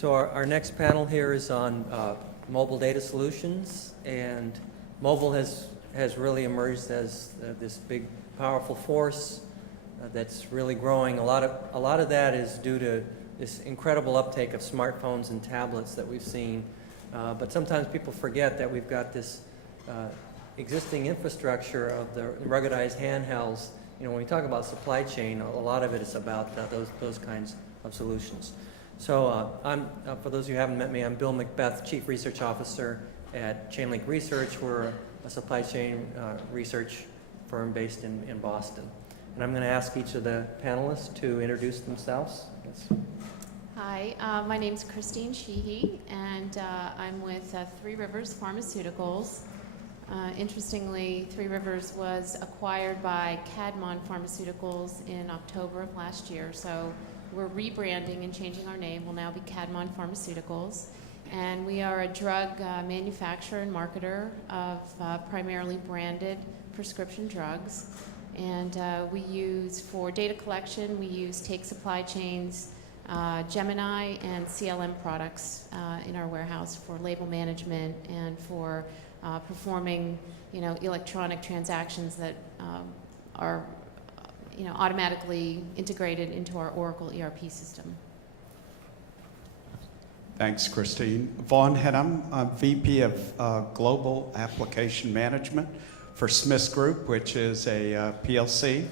So our next panel here is on mobile data solutions, and mobile has really emerged as this big, powerful force that's really growing. A lot of that is due to this incredible uptake of smartphones and tablets that we've seen. But sometimes people forget that we've got this existing infrastructure of the ruggedized handhelds. You know, when we talk about supply chain, a lot of it is about those kinds of solutions. So for those of you who haven't met me, I'm Bill McBeath, Chief Research Officer at ChainLink Research. We're a supply chain research firm based in Boston. And I'm going to ask each of the panelists to introduce themselves. Yes. Hi, my name's Christine Sheehy, and I'm with Three Rivers Pharmaceuticals. Interestingly, Three Rivers was acquired by Cadmon Pharmaceuticals in October of last year, so we're rebranding and changing our name. We'll now be Cadmon Pharmaceuticals, and we are a drug manufacturer and marketer of primarily branded prescription drugs. And we use, for data collection, we use Take Supply Chain's Gemini and CLM products in our warehouse for label management and for performing, electronic transactions that are, automatically integrated into our Oracle ERP system. Thanks, Christine. Vaughn Henham, I'm VP of Global Application Management for Smiths Group, which is a PLC,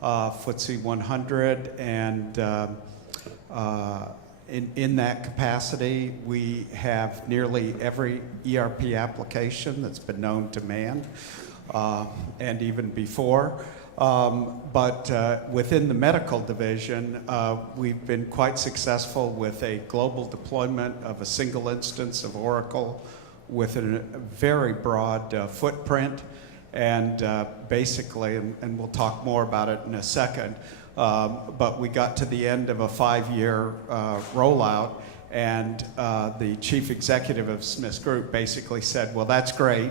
FTSE 100, and in that capacity, we have nearly every ERP application that's been known to man, and even before. But within the medical division, we've been quite successful with a global deployment of a single instance of Oracle with a very broad footprint. And basically, and we'll talk more about it in a second, but we got to the end of a 5-year rollout, and the chief executive of Smiths Group basically said, well, that's great.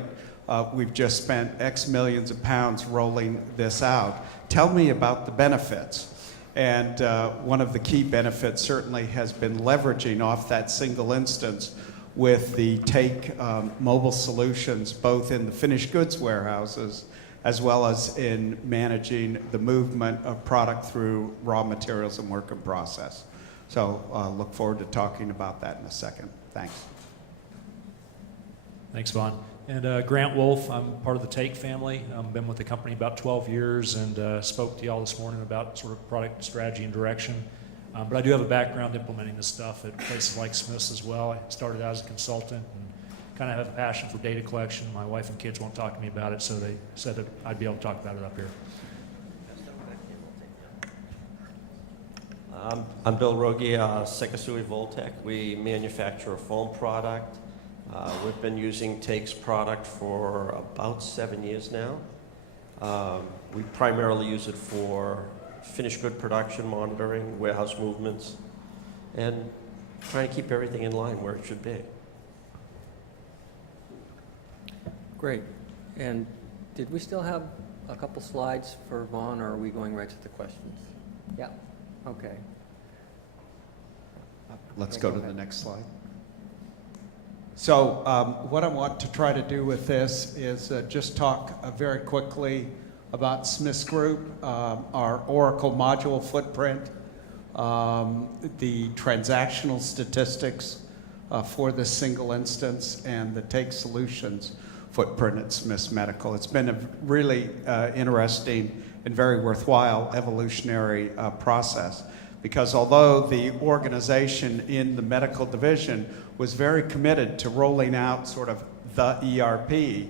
We've just spent X millions of pounds rolling this out. Tell me about the benefits. And one of the key benefits certainly has been leveraging off that single instance with the Take mobile solutions, both in the finished goods warehouses as well as in managing the movement of product through raw materials and work in process. So look forward to talking about that in a second. Thanks. Thanks, Vaughn. And Grant Wolf, I'm part of the Take family. I've been with the company about 12 years and spoke to y'all this morning about sort of product strategy and direction. But I do have a background implementing this stuff at places like Smiths as well. I started out as a consultant and kind of have a passion for data collection. My wife and kids won't talk to me about it, so they said that I'd be able to talk about it up here. I'm Bill Rogie, Sekisui Voltec. We manufacture a foam product. We've been using Take's product for about 7 years now. We primarily use it for finished good production monitoring, warehouse movements, and trying to keep everything in line where it should be. Great. And did we still have a couple slides for Vaughn, or are we going right to the questions? Yeah. Okay. Let's go to the next slide. So what I want to try to do with this is just talk very quickly about Smiths Group, our Oracle module footprint, the transactional statistics for this single instance, and the Take Solutions footprint at Smiths Medical. It's been a really interesting and very worthwhile evolutionary process, because although the organization in the medical division was very committed to rolling out sort of the ERP,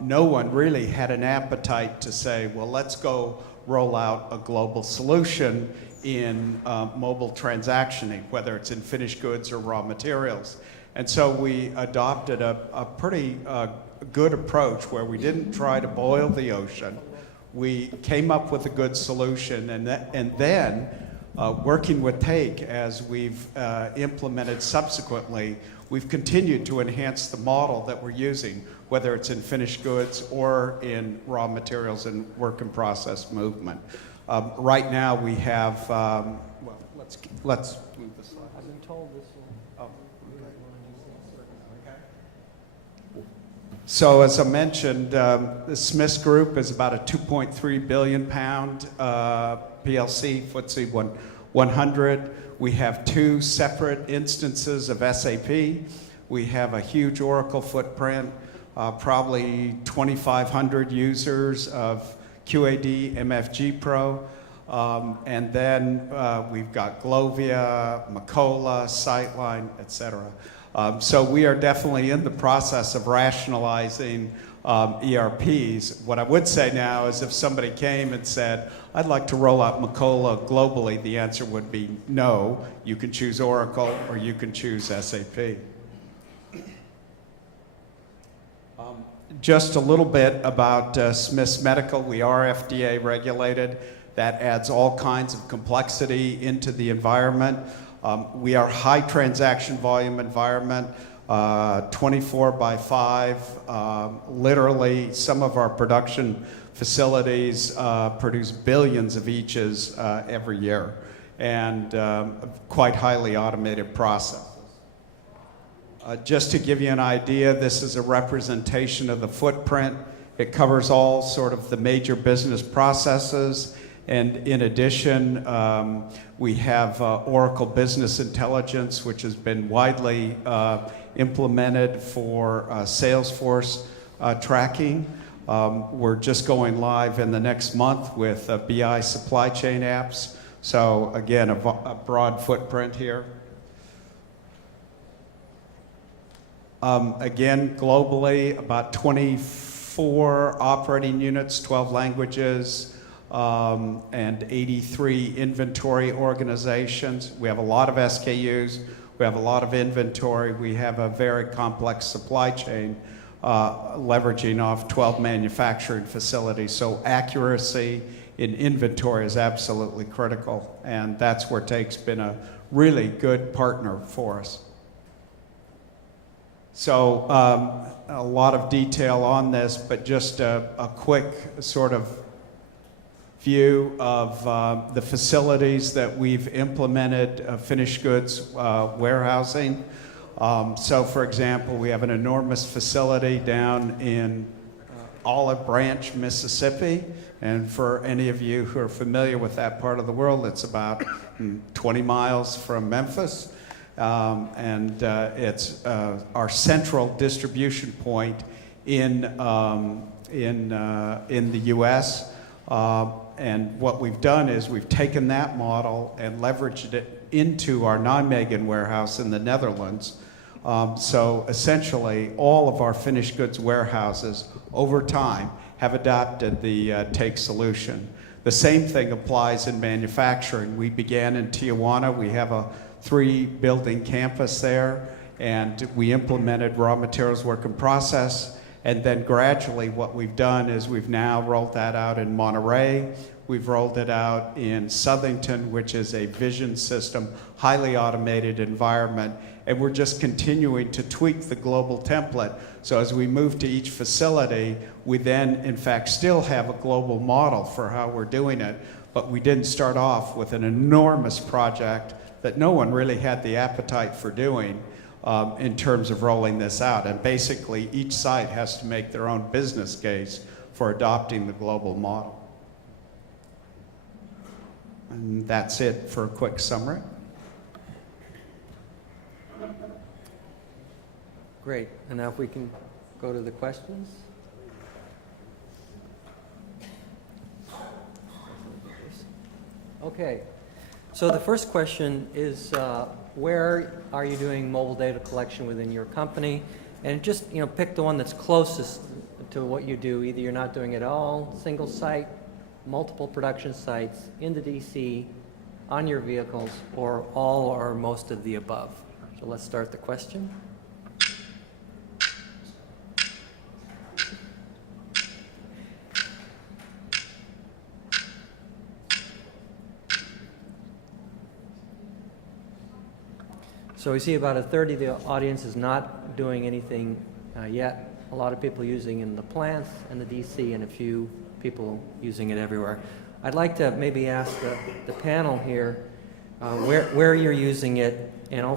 no one really had an appetite to say, well, let's go roll out a global solution in mobile transactioning, whether it's in finished goods or raw materials. And so we adopted a pretty good approach where we didn't try to boil the ocean. We came up with a good solution, and then working with Take, as we've implemented subsequently, we've continued to enhance the model that we're using, whether it's in finished goods or in raw materials and work in process movement. Right now we have, well, let's move the slide. been told this will. So as I mentioned, the Smiths Group is about a 2.3 billion pound PLC, FTSE 100. We have 2 separate instances of SAP. We have a huge Oracle footprint, probably 2,500 users of QAD MFG Pro. And then we've got Glovia, Macola, Sightline, etc. So we are definitely in the process of rationalizing ERPs. What I would say now is if somebody came and said, I'd like to roll out Macola globally, the answer would be no. You can choose Oracle or you can choose SAP. Just a little bit about Smiths Medical. We are FDA regulated. That adds all kinds of complexity into the environment. We are high transaction volume environment, 24 by 5. Literally, some of our production facilities produce billions of eaches every year, and quite highly automated process. Just to give you an idea, this is a representation of the footprint. It covers all sort of the major business processes. And in addition, we have Oracle Business Intelligence, which has been widely implemented for Salesforce tracking. We're just going live in the next month with BI supply chain apps. So again, a broad footprint here. Again, globally, about 24 operating units, 12 languages, and 83 inventory organizations. We have a lot of SKUs. We have a lot of inventory. We have a very complex supply chain leveraging off 12 manufacturing facilities. So accuracy in inventory is absolutely critical, and that's where TAKE's been a really good partner for us. So a lot of detail on this, but just a quick sort of view of the facilities that we've implemented finished goods warehousing. So for example, we have an enormous facility down in Olive Branch, Mississippi. And for any of you who are familiar with that part of the world, it's about 20 miles from Memphis. And it's our central distribution point in the U.S. And what we've done is we've taken that model and leveraged it into our Nijmegen warehouse in the Netherlands. So essentially, all of our finished goods warehouses over time have adopted the TAKE solution. The same thing applies in manufacturing. We began in Tijuana. We have a 3-building campus there, and we implemented raw materials work in process. And then gradually what we've done is we've now rolled that out in Monterey. We've rolled it out in Southington, which is a vision system, highly automated environment. And we're just continuing to tweak the global template. So as we move to each facility, we then, in fact, still have a global model for how we're doing it. But we didn't start off with an enormous project that no one really had the appetite for doing in terms of rolling this out. And basically, each site has to make their own business case for adopting the global model. And that's it for a quick summary. Great. And now if we can go to the questions. Okay. So the first question is, where are you doing mobile data collection within your company? And just, pick the one that's closest to what you do. Either you're not doing it all, single site, multiple production sites, in the DC, on your vehicles, or all or most of the above. So let's start the question. So we see about a third of the audience is not doing anything yet. A lot of people using in the plants and the DC, and a few people using it everywhere. I'd like to maybe ask the panel here where you're using it, and also